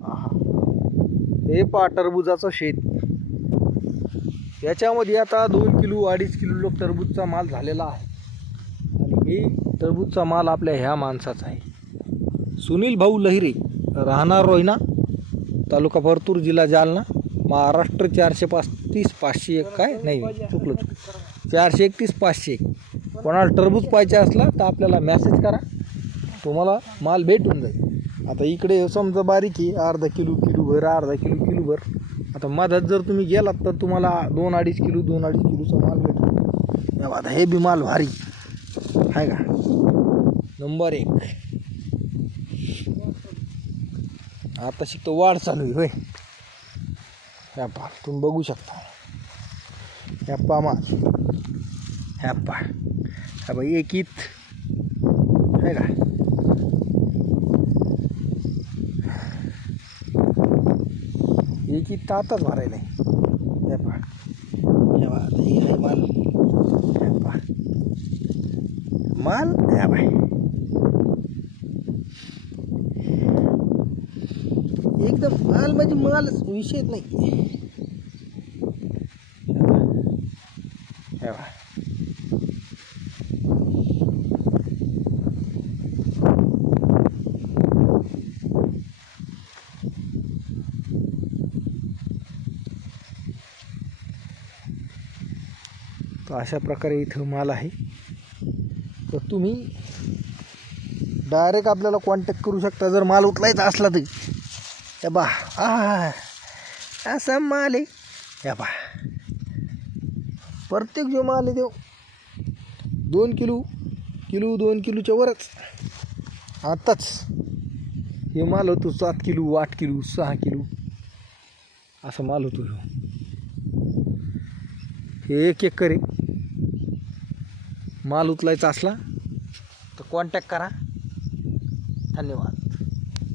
आहा, हे पहा टरबुजाचं शेत. याच्यामध्ये आता 2 किलो 2.5 किलो टरबूजचा माल झालेला आहे. आणि हे टरबूजचा माल आपल्या ह्या माणसाचा आहे, सुनील भाऊ लहिरे, राहणार रोहिणा, तालुका परतूर, जिल्हा जालना, महाराष्ट्र. 435 501 काय नाही चुकलं 431 501. कोणाला टरबूज पाहिजे असला तर आपल्याला मेसेज करा, तुम्हाला माल भेटून जाईल. आता इकडे समजा बारीक आहे, अर्धा किलो किलोभर, अर्धा किलो किलोभर. आता मधात जर तुम्ही गेलात तर तुम्हाला 2-2.5 किलो 2-2.5 किलोचा माल भेटतो. आता हे बी माल भारी आहे का, नंबर 1. आता शिकतो वाढ चालू आहे होय. ह्या पा तुम्ही बघू शकता, ह्या पा माल, ह्या पा, ह्या बाई एकीत आहे का, एकीत आताच भरायला आहे. ह्या पा, ह्या बा हे माल, ह्या पा माल, ह्या बाई एकदम माल म्हणजे माल विषयच नाही. तर अशा प्रकारे इथं माल आहे. तर तुम्ही डायरेक्ट आपल्याला कॉन्टॅक्ट करू शकता जर माल उचलायचा असला तर. या बा असा माल आहे. या बा प्रत्येक जो माल आहे तो 2 किलो 2 किलोच्या वरच. आताच हे माल होतो 7 किलो 8 किलो 6 किलो असा माल होतो. हे 1 एकर आहे. माल उचलायचा असला तर कॉन्टॅक्ट करा. धन्यवाद.